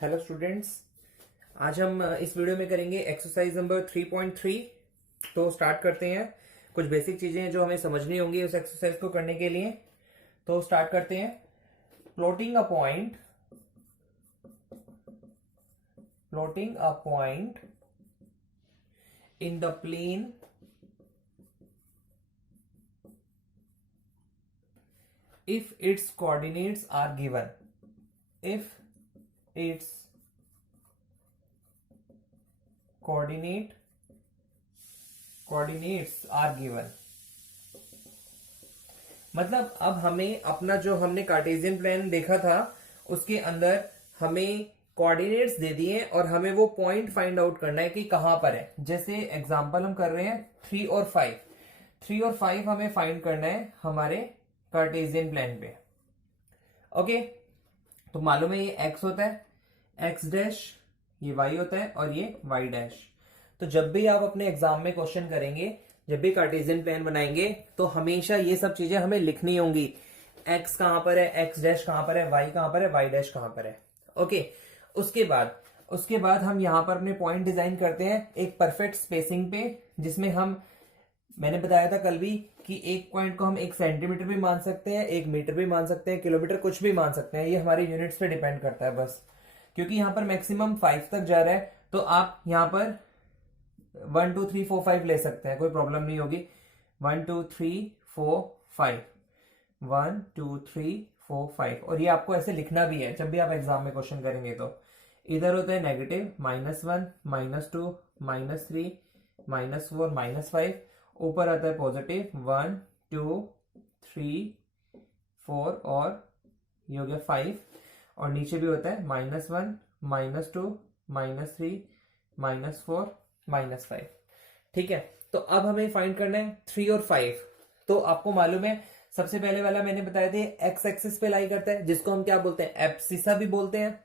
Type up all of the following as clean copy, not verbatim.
Hello students, आज हम इस वीडियो में करेंगे एक्सरसाइज नंबर 3.3। तो स्टार्ट करते हैं। कुछ बेसिक चीजें हैं जो हमें समझनी होंगी उस एक्सरसाइज को करने के लिए। तो स्टार्ट करते हैं। Plotting a point in the plane if its coordinates are given. If its coordinates are given, मतलब अब हमें अपना जो हमने कार्टेशियन प्लान देखा था उसके अंदर हमें कोऑर्डिनेट्स दे दिए और हमें वो पॉइंट फाइंड आउट करना है कि कहां पर है। जैसे एग्जांपल हम कर रहे हैं 3 और 5 हमें फाइंड करना है हमारे कार्टेशियन प्लान पे। ओके, तो मालूम है ये x होता है, x डैश, ये y होता है और ये y डैश। तो जब भी आप अपने एग्जाम में क्वेश्चन करेंगे, जब भी कार्टेशियन प्लान बनाएंगे, तो हमेशा ये सब चीजें हमें लिखनी होंगी। x कहां पर है, x डैश कहां पर है, y कहां पर है, y डैश कहां पर है। ओके, उसके बाद हम यहां पर अपने पॉइंट डिजाइन करते हैं एक परफेक्ट स्पेसिंग पे, जिसमें मैंने बताया था कल भी कि एक पॉइंट को हम 1 सेंटीमीटर भी मान सकते हैं, 1 मीटर भी मान सकते हैं, किलोमीटर, कुछ भी मान सकते हैं। ये हमारे यूनिट्स पे डिपेंड करता है बस, क्योंकि यहाँ पर मैक्सिमम 5 तक जा रहा है। तो आप यहाँ पर 1 2 3 4 5 ले सकते हैं, कोई प्रॉब्लम नहीं होगी। 1 2 3 4 5, 1 2 3 4 5, और ये आपको ऐसे लिखना भी है जब भी आप एग्जाम में क्वेश्चन करेंगे। तो इधर होता है नेगेटिव -1 -2 -3 -4 -5, ऊपर आता है पॉजिटिव 1 2 3 4 और ये हो गया 5, और नीचे भी होता है -1 -2 -3 -4 -5। ठीक है, तो अब हमें फाइंड करना है 3 और 5। तो आपको मालूम है सबसे पहले वाला मैंने बताया था एक्स एक्सिस पे लाई करता है, जिसको हम क्या बोलते हैं, एब्सिसा भी बोलते हैं।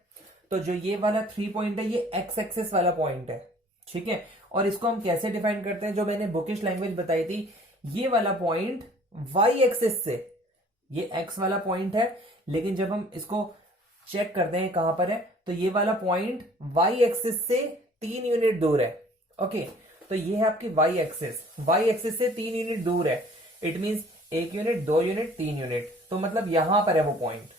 तो जो ये वाला 3 पॉइंट है, ये एक्स एक्सिस वाला पॉइंट है। ठीक है, और इसको हम कैसे डिफाइन करते हैं, जो मैंने बुकिश लैंग्वेज बताई थी, ये वाला पॉइंट वाई एक्सिस से, ये एक्स वाला पॉइंट है, लेकिन जब हम इसको चेक करते हैं कहां पर है, तो ये वाला पॉइंट वाई एक्सिस से 3 यूनिट दूर है। ओके, तो ये है आपकी वाई एक्सिस से 3 यूनिट दूर है। It means 1 unit, 2 unit, 3 unit, तो मतलब यहां पर है वो पॉइंट।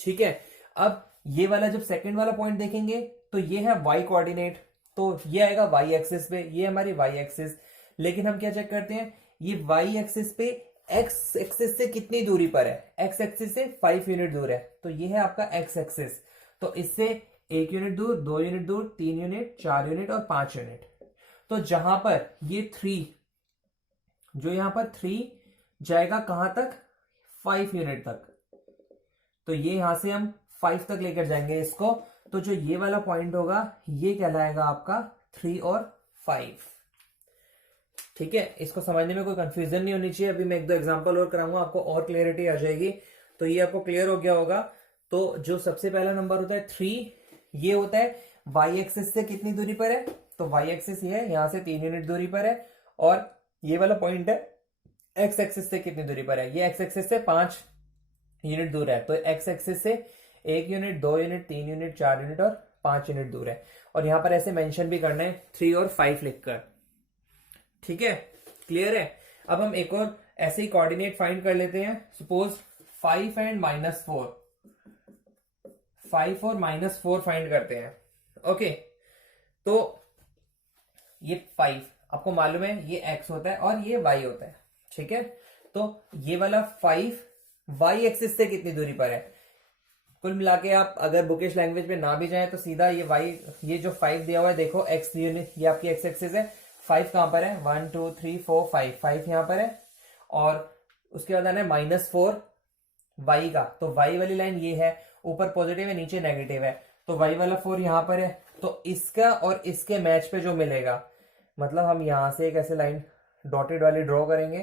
ठीक है, अब ये वाला जब सेकंड वाला पॉइंट देखेंगे तो ये है वाई कोऑर्डिनेट, तो ये आएगा वाई एक्सिस पे, ये हमारी वाई एक्सिस। लेकिन हम क्या चेक करते हैं, ये वाई एक्सिस पे एक्स एक्सिस से कितनी दूरी पर है, एक्स एक्सिस से 5 यूनिट दूर है, तो ये है आपका एक्स एक्सिस। तो इससे 1 यूनिट दूर, 2 यूनिट दूर, 3 यूनिट, 4 यूनिट और 5 यूनिट। तो जहां पर ये 3, जो यहां पर 3 जाएगा कहां तक, 5 यूनिट तक, तो ये यहां से हम 5 तक लेकर जाएंगे इसको। तो जो ये वाला पॉइंट होगा, ये कहलाएगा आपका 3 और 5। ठीक है, इसको समझने में कोई कंफ्यूजन नहीं होनी चाहिए। अभी मैं 1-2 एग्जांपल और कराऊंगा, आपको और क्लियरिटी आ जाएगी। तो ये आपको क्लियर हो गया होगा। तो जो सबसे पहला नंबर होता है 3, ये होता है वाई एक्सिस से कितनी दूरी पर है, तो वाई एक्सिस ये है, यहां से 3 यूनिट दूरी पर है। और ये वाला पॉइंट है एक्स एक्सिस से कितनी दूरी पर है, ये एक्स एक्सिस से 5 यूनिट दूर है। तो एक्स एक्सिस से 1 यूनिट, 2 यूनिट, 3 यूनिट, 4 यूनिट और 5 यूनिट दूर है। और यहां पर ऐसे मेंशन भी करना है 3 और 5 लिखकर। ठीक है, क्लियर है। अब हम एक और ऐसे ही कोऑर्डिनेट फाइंड कर लेते हैं। सपोज 5 एंड -4, 5 और -4 फाइंड करते हैं। ओके, तो ये 5 आपको मालूम है ये x होता है और ये y होता है। ठीक है, तो ये वाला 5 y एक्सिस से कितनी दूरी पर है, कुल मिला के आप अगर बुकिश लैंग्वेज में ना भी जाए तो सीधा ये y, ये जो 5 दिया हुआ है, देखो x यूनिट, ये आपकी x एक्सिस है। 5 कहां पर है, 1 2 3 4 5, 5 यहां पर है। और उसके बाद आना है -4 y का, तो y वाली लाइन ये है, ऊपर पॉजिटिव है, नीचे नेगेटिव है, तो y वाला 4 यहां पर है। तो इसका और इसके मैच पे जो मिलेगा, मतलब हम यहां से एक ऐसे लाइन डॉटेड वाली ड्रॉ करेंगे,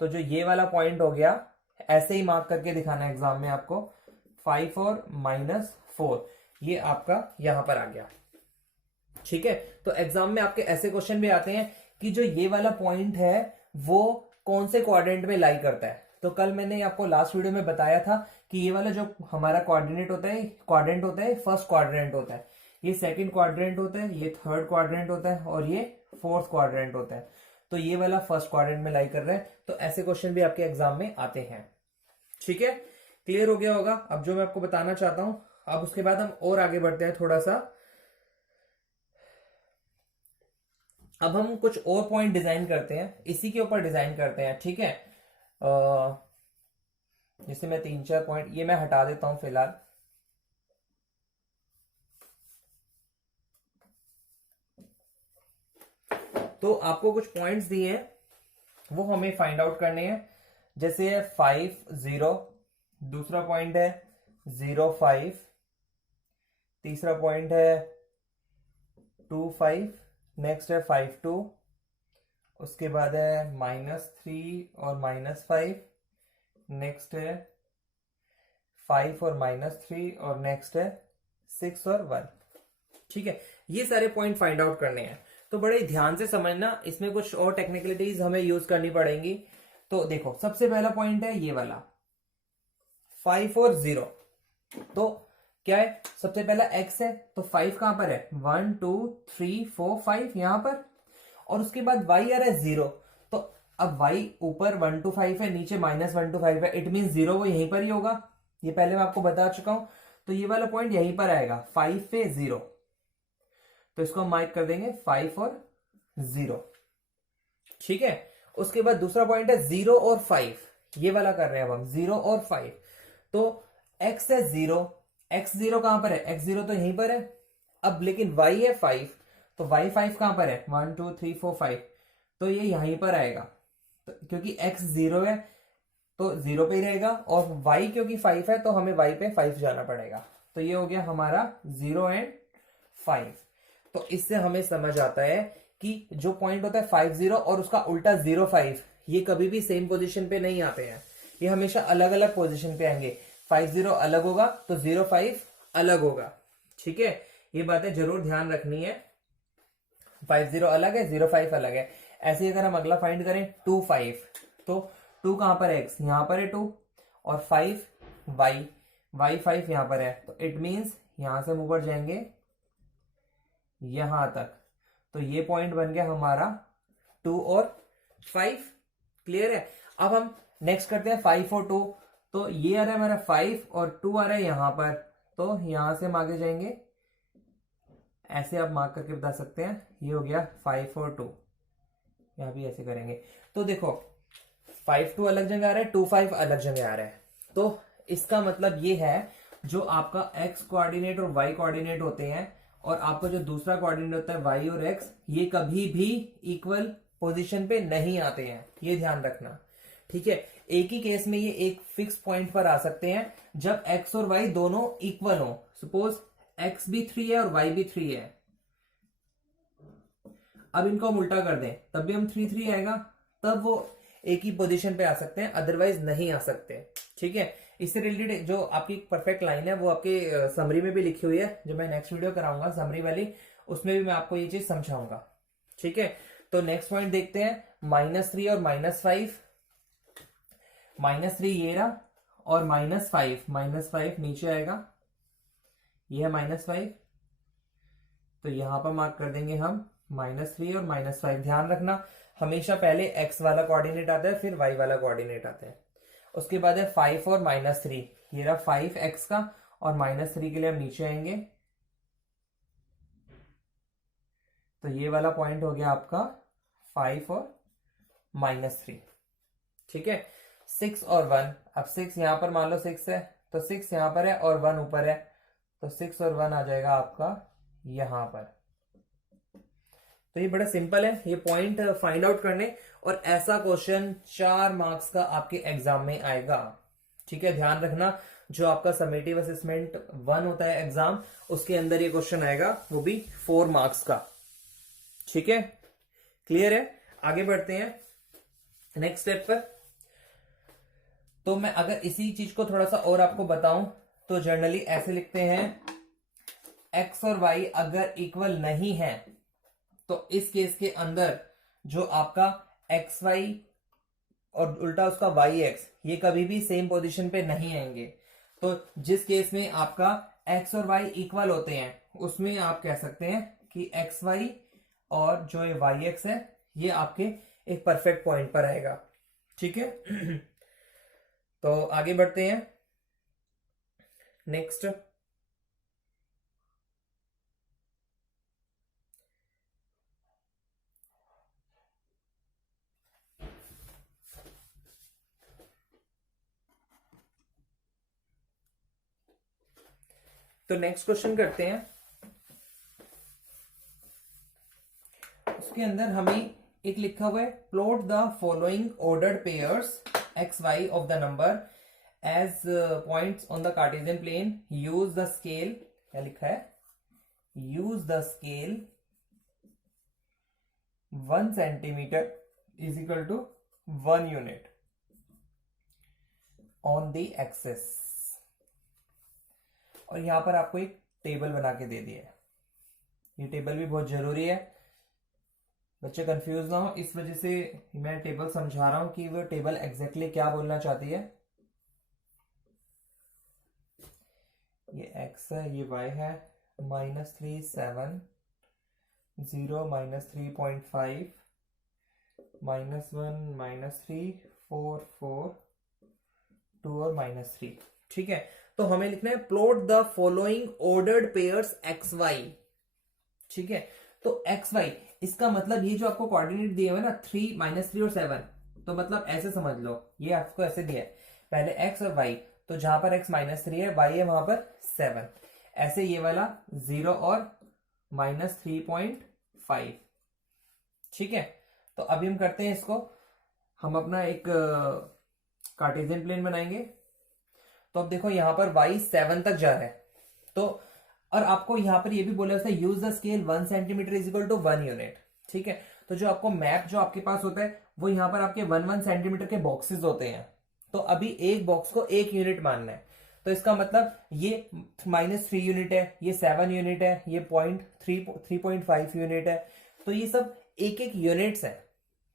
तो जो ये वाला पॉइंट हो गया, ऐसे ही मार्क करके दिखाना है एग्जाम में आपको, 5 और -4, ये आपका यहां पर आ गया। ठीक है, तो एग्जाम में आपके ऐसे क्वेश्चन भी आते हैं कि जो ये वाला पॉइंट है वो कौन से क्वाड्रेंट में लाई करता है। तो कल मैंने आपको लास्ट वीडियो में बताया था कि ये वाला जो हमारा क्वाड्रेंट होता है फर्स्ट क्वाड्रेंट होता है, ये सेकंड क्वाड्रेंट होता है, ये थर्ड क्वाड्रेंट होता है और ये फोर्थ क्वाड्रेंट होता है। तो ये वाला फर्स्ट क्वाड्रेंट में लाई कर रहा है। तो ऐसे क्वेश्चन भी आपके एग्जाम में आते हैं। ठीक है, क्लियर हो गया होगा अब जो मैं आपको बताना चाहता हूं। अब उसके बाद हम और आगे बढ़ते हैं थोड़ा सा। अब हम कुछ और पॉइंट डिजाइन करते हैं, इसी के ऊपर डिजाइन करते हैं। ठीक है, जैसे मैं 3-4 पॉइंट ये मैं हटा देता हूं फिलहाल। तो आपको कुछ पॉइंट्स दिए हैं वो हमें फाइंड आउट करने हैं। जैसे 5 0, दूसरा पॉइंट है 0 5, तीसरा पॉइंट है 2 5, नेक्स्ट है 5 2, उसके बाद है -3 और -5, नेक्स्ट है 5 और -3 और नेक्स्ट है 6 और 1। ठीक है, ये सारे पॉइंट फाइंड आउट करने हैं। तो बड़े ध्यान से समझना, इसमें कुछ और टेक्निकलिटीज हमें यूज करनी पड़ेंगी। तो देखो, सबसे पहला पॉइंट है ये वाला 5 और 0। तो क्या है, सबसे पहला x है तो 5 कहां पर है, 1 2 3 4 5 यहां पर, और उसके बाद y आ रहा है 0। तो अब y ऊपर 1 to 5 है, नीचे -1 to 5 है, इट मीन 0 वो यहीं पर ही होगा। ये पहले मैं आपको बता चुका हूं। तो ये वाला पॉइंट यहीं पर आएगा 5 पे 0, तो इसको हम मार्क कर देंगे 5 और 0। ठीक है, उसके बाद दूसरा पॉइंट है 0 और 5, ये वाला कर रहे हैं अब हम 0 और 5। तो x है 0, x0 कहां पर है, x0 तो यहीं पर है। अब लेकिन y है 5, तो y 5 कहां पर है, 1 2 3 4 5, तो ये यहीं पर आएगा। तो क्योंकि x 0 है तो 0 पे ही रहेगा, और y क्योंकि 5 है तो हमें y पे 5 जाना पड़ेगा। तो ये हो गया हमारा 0 एंड 5। तो इससे हमें समझ आता है कि जो पॉइंट होता है 5 0 और उसका उल्टा 0 5, ये कभी भी सेम पोजीशन पे नहीं आते हैं, ये हमेशा अलग अलग पोजीशन पे आएंगे। 5 0 अलग होगा तो 0 5 अलग होगा। ठीक है, ये बातें जरूर ध्यान रखनी है। 5 0 अलग है, 0 5 अलग है। ऐसे अगर हम अगला फाइंड करें 2 5, तो 2 कहां पर है, x यहां पर है 2, और 5 y 5 यहां पर है। तो इट मींस यहां से हम ऊपर जाएंगे यहां तक, तो ये पॉइंट बन गया हमारा 2 और 5। क्लियर है। अब हम नेक्स्ट करते हैं 5 और 2। तो ये आ रहा है हमारा 5 और 2 आ रहा है यहां पर, तो यहां से हम आगे जाएंगे, ऐसे आप मार्क करके बता सकते हैं। ये हो गया 5 और 2, यहां भी ऐसे करेंगे। तो देखो 5 2 अलग जगह आ रहा है, 2 5 अलग जगह आ रहा है। तो इसका मतलब ये है, जो आपका x कोऑर्डिनेट और y कोऑर्डिनेट होते हैं और आपका जो दूसरा कोऑर्डिनेट होता है y और x, ये कभी भी इक्वल पोजीशन पे नहीं आते हैं, ये ध्यान रखना। ठीक है, एक ही केस में ये एक फिक्स पॉइंट पर आ सकते हैं जब x और y दोनों इक्वल हो। सपोज x भी 3 है और y भी 3 है। अब इनको हम उल्टा कर दें तब भी हम 3 3 आएगा, तब वो एक ही पोजीशन पे आ सकते हैं, अदरवाइज नहीं आ सकते। ठीक है, इससे रिलेटेड जो आपकी परफेक्ट लाइन है वो आपके समरी में भी लिखी हुई है, जो मैं नेक्स्ट वीडियो कराऊंगा समरी वाली, उसमें भी मैं आपको ये चीज समझाऊंगा। ठीक है, तो नेक्स्ट पॉइंट देखते हैं -3 और -5। -3 ये रहा और -5 नीचे आएगा, ये है -5, तो यहां पर मार्क कर देंगे हम -3 और -5। ध्यान रखना हमेशा पहले x वाला कोऑर्डिनेट आता है फिर y वाला कोऑर्डिनेट आता है। उसके बाद है 5 और -3, ये रहा 5x का, और -3 के लिए हम नीचे आएंगे, तो ये वाला पॉइंट हो गया आपका 5 और -3। ठीक है, 6 और 1, अब 6 यहां पर मान लो 6 है तो 6 यहां पर है और 1 ऊपर है, तो 6 और 1 आ जाएगा आपका यहां पर। तो ये बड़ा सिंपल है, ये पॉइंट फाइंड आउट करने, और ऐसा क्वेश्चन 4 मार्क्स का आपके एग्जाम में आएगा। ठीक है, ध्यान रखना, जो आपका समेटिव असेसमेंट 1 होता है एग्जाम, उसके अंदर ये क्वेश्चन आएगा, वो भी 4 मार्क्स का। ठीक है, क्लियर है। आगे बढ़ते हैं नेक्स्ट स्टेप पर। तो मैं अगर इसी चीज को थोड़ा सा और आपको बताऊं तो जनरली ऐसे लिखते हैं, x और y अगर इक्वल नहीं है तो इस केस के अंदर जो आपका एक्स वाई और उल्टा उसका वाई एक्स, ये कभी भी सेम पोजीशन पे नहीं आएंगे। तो जिस केस में आपका x और y इक्वल होते हैं उसमें आप कह सकते हैं कि एक्स वाई और जो ये वाई एक्स है ये आपके एक परफेक्ट पॉइंट पर आएगा। ठीक है। तो आगे बढ़ते हैं नेक्स्ट। तो नेक्स्ट क्वेश्चन करते हैं। उसके अंदर हमें एक लिखा हुआ है plot the following ordered pairs X Y of the number as points on the Cartesian plane, use the scale. क्या लिखा है? Use the scale 1 centimetre is equal to 1 unit on the axes. और यहां पर आपको एक टेबल बना के दे दिया है। ये टेबल भी बहुत जरूरी है, बच्चे कंफ्यूज ना हो, इस वजह से मैं टेबल समझा रहा हूं कि वो टेबल एग्जैक्टली क्या बोलना चाहती है। ये x है, ये y है, -3 7 0 -3.5 -1 -3 4 4 2 और -3। ठीक है। तो हमें लिखना है plot the following ordered pairs X Y. ठीक है। तो एक्स वाई इसका मतलब ये जो आपको कोऑर्डिनेट दिए हुए ना 3 -3 और 7, तो मतलब ऐसे समझ लो, ये आपको ऐसे दिया है पहले एक्स और वाई, तो जहां पर x -3 है वाई है वहां पर 7, ऐसे ये वाला 0 और -3.5। ठीक है। तो अभी हम करते हैं इसको, हम अपना एक कार्टेशियन प्लेन बनाएंगे। तो अब देखो यहां पर y 7 तक जा रहा है, तो और आपको यहां पर ये भी बोला उसने use the scale 1 centimetre is equal to 1 unit. ठीक है। तो जो आपको मैप जो आपके पास होता है वो यहां पर आपके 1 सेंटीमीटर के बॉक्सेस होते हैं। तो अभी एक बॉक्स को 1 यूनिट मानना है, तो इसका मतलब ये -3 यूनिट है, ये 7 यूनिट है, ये 3.5 यूनिट है। तो ये सब एक एक यूनिट्स है।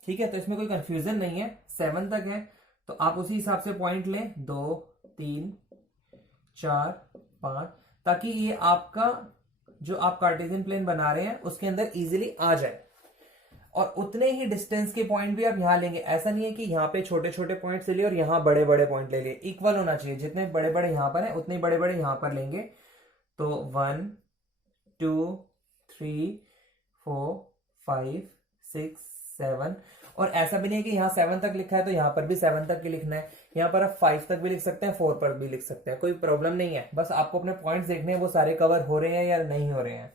ठीक है। तो इसमें कोई कंफ्यूजन नहीं है, 7 तक है तो आप उसी हिसाब से पॉइंट लें, 2 3 4 5, ताकि ये आपका जो आप कार्टेशियन प्लेन बना रहे हैं उसके अंदर इजीली आ जाए। और उतने ही डिस्टेंस के पॉइंट भी आप यहां लेंगे, ऐसा नहीं है कि यहाँ पे छोटे छोटे पॉइंट ले लिए और यहां बड़े बड़े पॉइंट ले लिए, इक्वल होना चाहिए, जितने बड़े बड़े यहां पर है उतने बड़े बड़े यहां पर लेंगे। तो 1 2 3 4 5 6 7, और ऐसा भी नहीं है कि यहाँ 7 तक लिखा है तो यहाँ पर भी 7 तक ही लिखना है, यहाँ पर आप 5 तक भी लिख सकते हैं, 4 पर भी लिख सकते हैं, कोई प्रॉब्लम नहीं है। बस आपको अपने पॉइंट्स देखने हैं वो सारे कवर हो रहे हैं या नहीं हो रहे हैं।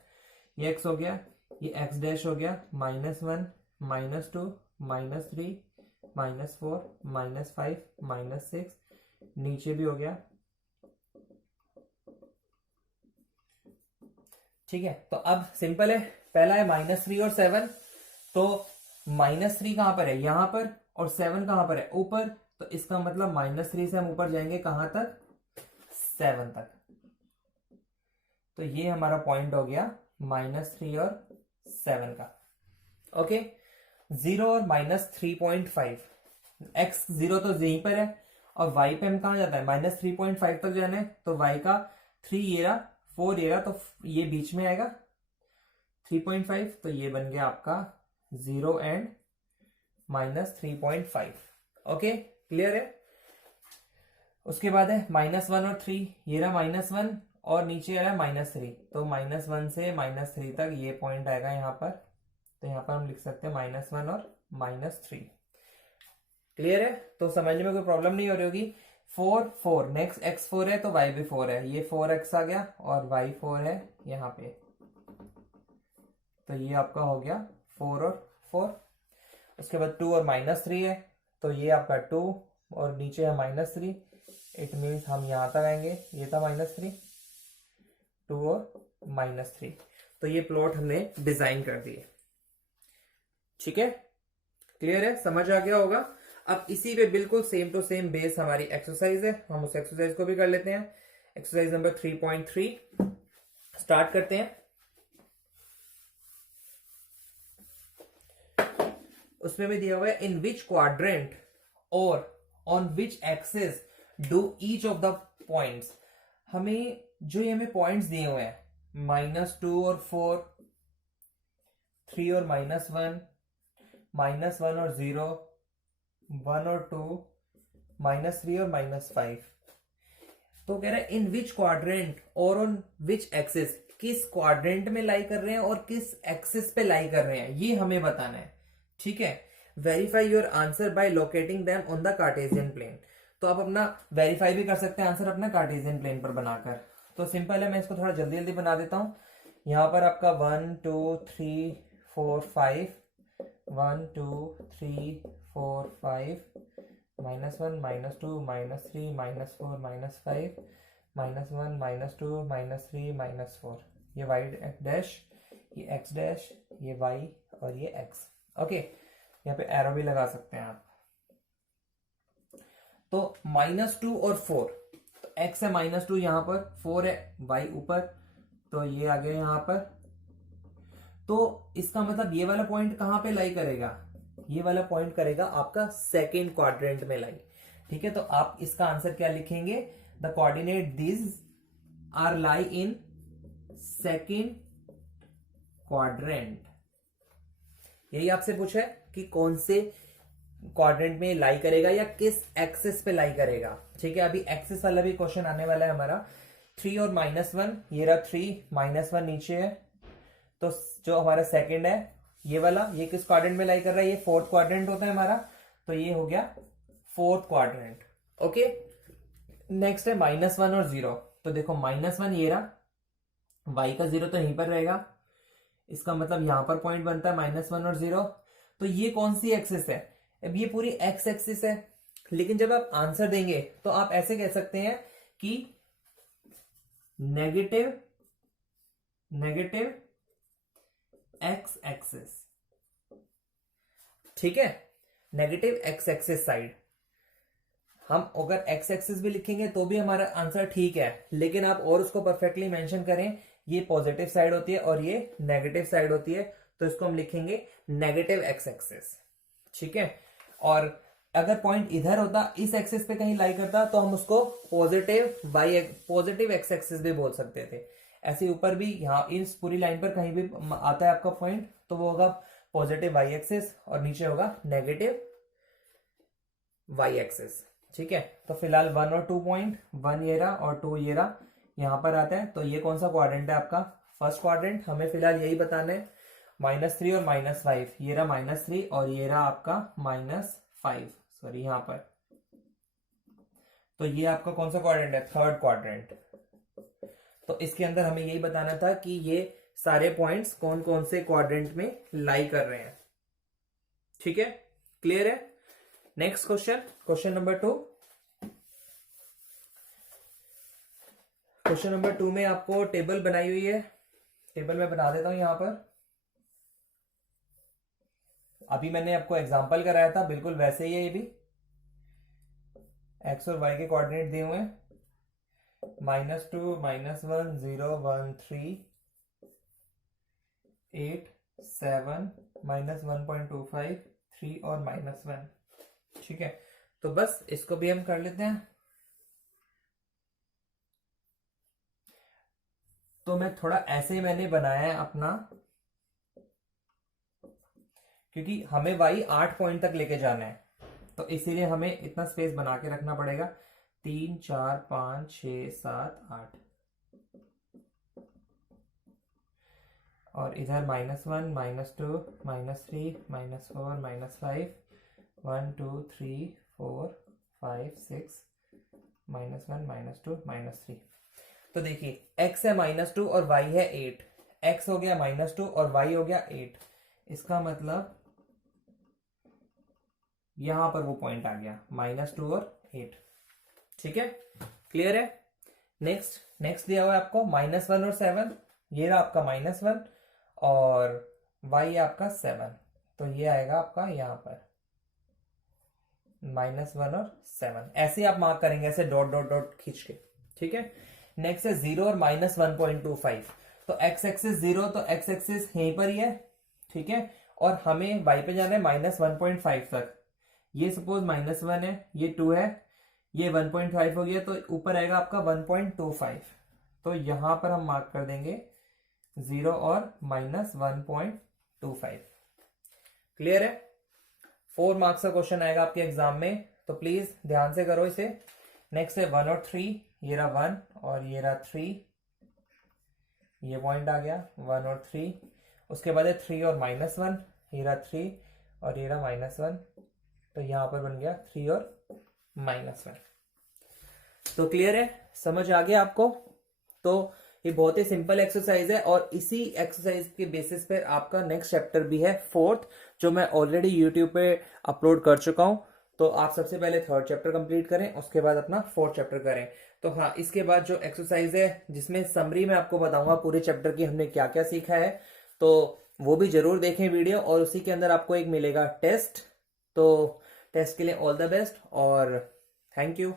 ये x हो गया, ये x डैश हो गया, -1 -2 -3 -4 -5 -6, नीचे भी हो गया। ठीक है। तो अब सिंपल है, पहला है -3 और 7, तो -3 कहां पर है? यहां पर, और 7 कहां पर है? ऊपर। तो इसका मतलब -3 से हम ऊपर जाएंगे कहां तक? 7 तक। तो ये हमारा पॉइंट हो गया -3 और 7 का। ओके। 0 और -3.5, x 0 तो यहीं पर है और y पे हम कहां जाता है? -3.5 तक जाना है, तो y का 3 ये रहा, 4 ये रहा, तो ये बीच में आएगा 3.5, तो ये बन गया आपका 0 एंड -3.5। ओके, क्लियर है। उसके बाद है -1 और 3, ये रहा -1 और नीचे आ रहा है -3, तो -1 से -3 तक ये पॉइंट आएगा यहाँ पर, तो यहाँ पर हम लिख सकते हैं -1 और -3। क्लियर है। तो समझने में कोई प्रॉब्लम नहीं हो रही होगी। 4 4, नेक्स्ट x 4 है तो y भी 4 है, ये 4x आ गया और y 4 है यहाँ पे, तो ये आपका हो गया 4 और 4। उसके बाद 2 और -3 है, तो ये आपका 2 और नीचे है -3, इट मीन्स हम यहां तक आएंगे, ये था -3, 2 और -3। तो ये प्लॉट हमने डिजाइन कर दिए। ठीक है, क्लियर है, समझ आ गया होगा। अब इसी पे बिल्कुल सेम टू सेम बेस हमारी एक्सरसाइज है, हम उस एक्सरसाइज को भी कर लेते हैं। एक्सरसाइज नंबर 3.3 स्टार्ट करते हैं। उसमें भी दिया हुआ है इन विच क्वाड्रेंट और on which axis do each of the points, हमें जो ये हमें पॉइंट्स दिए हुए हैं -2 और 4, 3 और -1, -1 और 0, 1 और 2, -3 और -5, तो कह रहा है इन विच क्वाड्रेंट और ऑन विच एक्सिस, किस क्वाड्रेंट में लाई कर रहे हैं और किस एक्सिस पे लाई कर रहे हैं, ये हमें बताना है। ठीक है, verify your answer by locating them on the Cartesian plane. तो आप अपना वेरीफाई भी कर सकते हैं आंसर अपना कार्टेशियन प्लेन पर बनाकर। तो सिंपल है, मैं इसको थोड़ा जल्दी जल्दी बना देता हूं। यहां पर आपका 1 2 3 4 5, 1 2 3 4 5, -1 -2 -3 -4 -5, -1 -2 -3 -4, ये y डैश, ये x डैश, ये y और ये x। ओके, यहाँ पे एरो भी लगा सकते हैं आप। तो -2 और 4, तो x है -2 यहां पर, 4 है y ऊपर, तो ये आ गया यहां पर। तो इसका मतलब ये वाला पॉइंट कहां पे लाई करेगा, ये वाला पॉइंट करेगा आपका सेकेंड क्वाड्रेंट में लाई। ठीक है, तो आप इसका आंसर क्या लिखेंगे, the coordinate this are lie in second quadrant. यही आपसे पूछा है कि कौन से क्वाड्रेंट में लाई करेगा या किस एक्सिस पे लाई करेगा। ठीक है, अभी एक्सिस वाला भी क्वेश्चन आने वाला है हमारा। 3 और -1, ये रहा 3, -1 नीचे है, तो जो हमारा सेकंड है ये वाला, ये किस क्वाड्रेंट में लाई कर रहा है, ये फोर्थ क्वाड्रेंट होता है हमारा, तो ये हो गया फोर्थ क्वाड्रेंट। ओके, नेक्स्ट है -1 और 0। तो देखो -1 ये रहा, y का 0 तो यहीं पर रहेगा, इसका मतलब यहां पर पॉइंट बनता है -1 और 0। तो ये कौन सी एक्सिस है, अब ये पूरी x एक्सिस है। लेकिन जब आप आंसर देंगे तो आप ऐसे कह सकते हैं कि नेगेटिव x एक्सिस। ठीक है, नेगेटिव x एक्सिस साइड। हम अगर x एक्सिस भी लिखेंगे तो भी हमारा आंसर ठीक है, लेकिन आप और उसको परफेक्टली मेंशन करें, ये पॉजिटिव साइड होती है और ये नेगेटिव साइड होती है, तो इसको हम लिखेंगे नेगेटिव x एक्सिस। ठीक है, और अगर पॉइंट इधर होता, इस एक्सिस पे कहीं लाई करता, तो हम उसको पॉजिटिव x एक्सिस भी बोल सकते थे। ऐसे ऊपर भी यहाँ इस पूरी लाइन पर कहीं भी आता है आपका पॉइंट, तो वो होगा पॉजिटिव y एक्सिस और नीचे होगा नेगेटिव y एक्सिस। ठीक है, तो फिलहाल 1 और 2 पॉइंट, 1 ये रहा और 2 ये रहा, यहां पर आता है। तो ये कौन सा क्वाड्रेंट है आपका, फर्स्ट क्वाड्रेंट। हमें फिलहाल यही बताना है। -3 और -5, ये रहा -3 और ये रहा आपका -5, सॉरी यहां पर। तो ये आपका कौन सा क्वाड्रेंट है, थर्ड क्वाड्रेंट। तो इसके अंदर हमें यही बताना था कि ये सारे पॉइंट्स कौन कौन से क्वाड्रेंट में लाई कर रहे हैं। ठीक है, क्लियर है। Next question, question number 2। Question number 2 में आपको टेबल बनाई हुई है, टेबल में बना देता हूं यहां पर। अभी मैंने आपको एग्जांपल कराया था, बिल्कुल वैसे ही है ये भी। एक्स और वाई के कोऑर्डिनेट दिए हुए हैं, -2 -1 0 1 3 8 7 -1.25 3 और -1। ठीक है, तो बस इसको भी हम कर लेते हैं। तो मैं थोड़ा ऐसे मैंने बनाया है अपना, क्योंकि हमें y 8 पॉइंट तक लेके जाना है, तो इसीलिए हमें इतना स्पेस बना के रखना पड़ेगा। 3 4 5 6 7 8, और इधर -1 -2 -3 -4 -5 1 2 3 4 5 6 -1 -2 -3। तो देखिए x है -2 और y है 8, x हो गया -2 और y हो गया 8, इसका मतलब यहां पर वो पॉइंट आ गया -2 और 8। ठीक है, क्लियर है। नेक्स्ट दिया हुआ है आपको -1 और 7, ये रहा आपका -1 और y है आपका 7, तो ये आएगा आपका यहां पर -1 और 7। ऐसे आप मार्क करेंगे, ऐसे डॉट डॉट डॉट खींच के। ठीक है, नेक्स्ट है 0 और -1.25। तो x एक्सिस 0, तो x एक्सिस यहीं पर ही है। ठीक है, और हमें y पे जाना है -1.5 तक। ये सपोज -1 है, ये 2 है, ये 1.5 हो गया, तो ऊपर आएगा आपका 1.25। तो यहां पर हम मार्क कर देंगे 0 और -1.25। क्लियर है? 4 मार्क्स का क्वेश्चन आएगा आपके एग्जाम में, तो प्लीज ध्यान से करो इसे। नेक्स्ट है 1 और 3, ये रहा 1 और ये रहा 3, ये पॉइंट आ गया 1 और 3। उसके बाद है 3 और -1, ये रहा 3 और ये रहा -1, तो यहां पर बन गया 3 और -1। तो क्लियर है? समझ आ गया आपको? तो ये बहुत ही सिंपल एक्सरसाइज है, और इसी एक्सरसाइज के बेसिस पर आपका नेक्स्ट चैप्टर भी है 4th, जो मैं ऑलरेडी यूट्यूब पे अपलोड कर चुका हूं। तो आप सबसे पहले 3rd चैप्टर कंप्लीट करें, उसके बाद अपना 4th चैप्टर करें। तो हाँ, इसके बाद जो एक्सरसाइज है जिसमें समरी में आपको बताऊंगा पूरे चैप्टर की हमने क्या क्या सीखा है, तो वो भी जरूर देखें वीडियो। और उसी के अंदर आपको एक मिलेगा टेस्ट। तो टेस्ट के लिए ऑल द बेस्ट और थैंक यू।